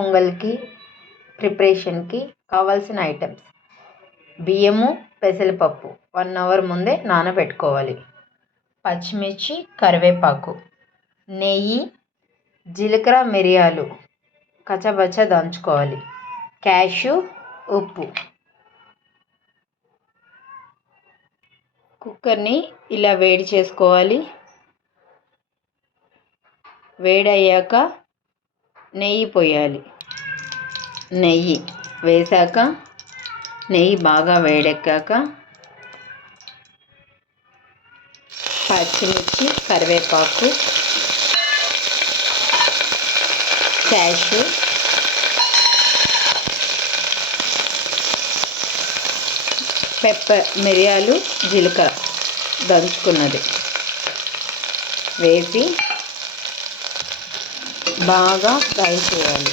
పొంగల్కి ప్రిపరేషన్కి కావాల్సిన ఐటమ్స్: బియ్యము, పెసరపప్పు 1 అవర్ ముందే నానబెట్టుకోవాలి. పచ్చిమిర్చి, కరివేపాకు, నెయ్యి, జీలకర్ర, మిరియాలు కచ్చబచ్చ దంచుకోవాలి. క్యాషు, ఉప్పు. కుక్కర్ని ఇలా వేడి చేసుకోవాలి. వేడయ్యాక నెయ్యి పోయాలి. నెయ్యి వేసాక నెయ్యి బాగా వేడెక్కాక పచ్చిమిర్చి, కరివేపాకు, క్యాషు, పెప్పర్, మిరియాలు, జీలకర్ర దంచుకున్నది వేసి బాగా ఫ్రై చేయాలి.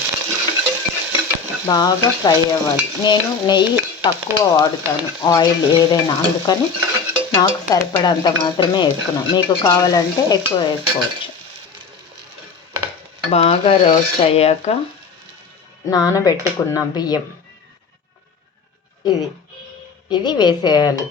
బాగా ఫ్రై అవ్వాలి. నేను నెయ్యి తక్కువ వాడుతాను, ఆయిల్ ఏదైనా, అందుకని నాకు సరిపడంత మాత్రమే వేసుకున్నాను. మీకు కావాలంటే ఎక్కువ వేసుకోవచ్చు. బాగా రోస్ట్ అయ్యాక నానబెట్టుకున్న బియ్యం ఇది వేసేయాలి.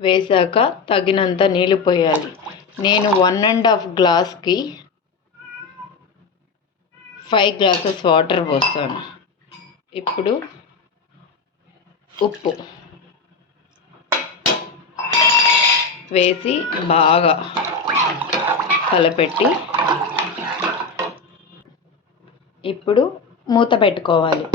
వేసాక తగినంత నీళ్ళు పోయాలి. నేను 1.5 గ్లాస్కి 5 గ్లాసెస్ వాటర్ పోస్తాను. ఇప్పుడు ఉప్పు వేసి బాగా కలపెట్టి ఇప్పుడు మూత పెట్టుకోవాలి.